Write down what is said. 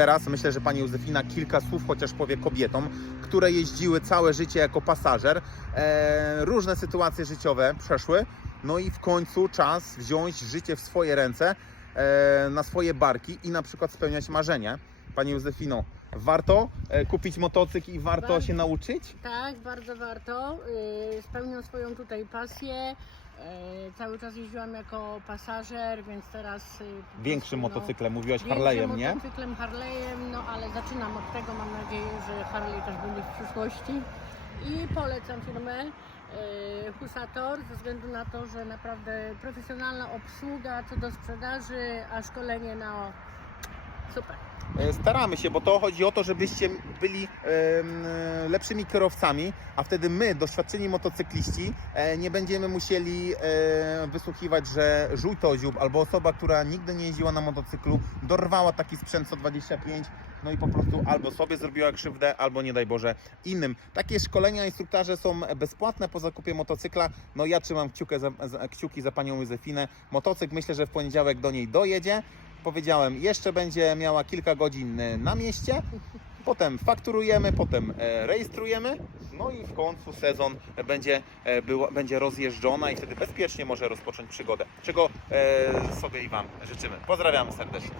teraz myślę, że pani Józefina kilka słów chociaż powie kobietom, które jeździły całe życie jako pasażer, e, różne sytuacje życiowe przeszły, no i w końcu czas wziąć życie w swoje ręce, e, na swoje barki i na przykład spełniać marzenie. Pani Józefino, warto e, kupić motocykl i warto Warto. się nauczyć? Tak, bardzo warto. Yy, Spełniam swoją tutaj pasję. Cały czas jeździłam jako pasażer, więc teraz. po Większym no, motocyklem, mówiłaś Harley'em, nie? motocyklem Harley'em, no ale zaczynam od tego. Mam nadzieję, że Harley też będzie w przyszłości. I polecam firmę yy, Husator ze względu na to, że naprawdę profesjonalna obsługa co do sprzedaży, a szkolenie no super. E, Staramy się, bo to chodzi o to, żebyście byli lepszymi kierowcami, a wtedy my, doświadczeni motocykliści, e, nie będziemy musieli e, wysłuchiwać, że żółtodziób albo osoba, która nigdy nie jeździła na motocyklu, dorwała taki sprzęt 125, no i po prostu albo sobie zrobiła krzywdę, albo nie daj Boże innym. Takie szkolenia, instruktaże są bezpłatne po zakupie motocykla. No ja trzymam kciukę za, kciuki za panią Józefinę. Motocykl myślę, że w poniedziałek do niej dojedzie. Powiedziałem, jeszcze będzie miała kilka godzin e, na mieście, potem fakturujemy, potem e, rejestrujemy, no i w końcu sezon będzie, e, będzie rozjeżdżona i wtedy bezpiecznie może rozpocząć przygodę, czego sobie i Wam życzymy. Pozdrawiamy serdecznie.